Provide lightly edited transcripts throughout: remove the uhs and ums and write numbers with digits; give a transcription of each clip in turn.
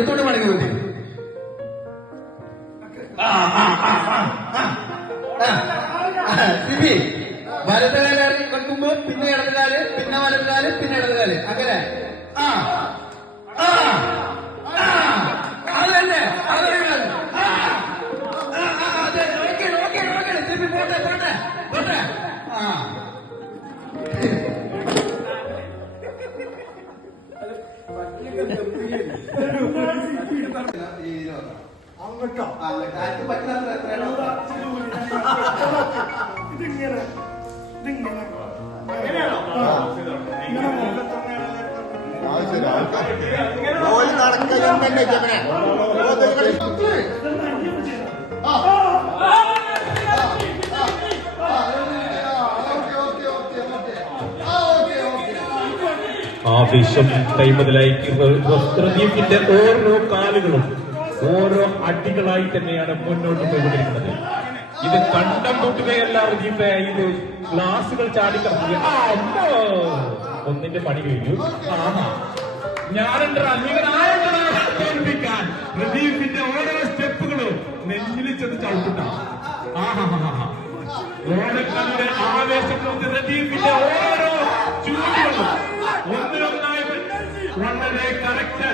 എന്തുകൊണ്ട് മടങ്ങി കൂട്ടി? സിബി വലതുകാല് വെക്കുമ്പോ പിന്നെ ഇടതുകാല്, പിന്നെ വലതുകാല്, പിന്നെ ഇടതുകാല്, അങ്ങനെ. അതല്ലേ അതെ. സിബി പോട്ടെ പോട്ടെ പോട്ടെ. അങ്ങോട്ടോ ആവേശം കൈമുതലായി പ്രദീപിന്റെ ഓരോ കാലുകളും ഓരോ അടികളായി തന്നെയാണ് മുന്നോട്ട് പോയിക്കൊണ്ടിരിക്കുന്നത്. ഇത് കണ്ടം കൂട്ടുകയല്ല പ്രദീപ്, ഇത് ഗ്ലാസുകൾ ചാടിക്കറക്കുക. ഒന്നിന്റെ പണി കഴിഞ്ഞു. ഞാനുണ്ട് തോൽപ്പിക്കാൻ പ്രദീപിന്റെ ഓരോ സ്റ്റെപ്പുകളും നെഞ്ഞിൽ ചെന്ന് ചവിട്ടുന്ന ഓണക്കളുടെ ആവേശം പ്രദീപിന്റെ ഓരോ ചൂടുകളും ഒന്നിനൊന്നായി വളരെ കറക്റ്റ്.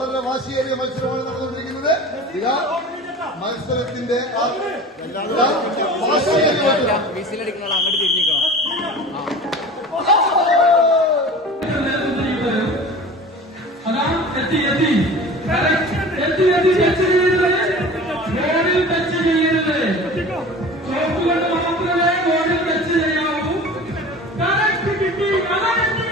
വളരെ വാശിയേറിയ മത്സരമാണ് നടന്നുകൊണ്ടിരിക്കുന്നത്. ഇതാ മത്സരത്തിന്റെ വാശിയേറിയ മത്സരം. വിസിലടിക്കണോ അങ്ങോട്ട് തിരിഞ്ഞിക്കണം. ചോപ്പുകൊണ്ട് മാത്രമേ ഗോളിൽ ടച്ച് ചെയ്യാവൂ. കറക്റ്റ് കിട്ടി. കറക്റ്റ്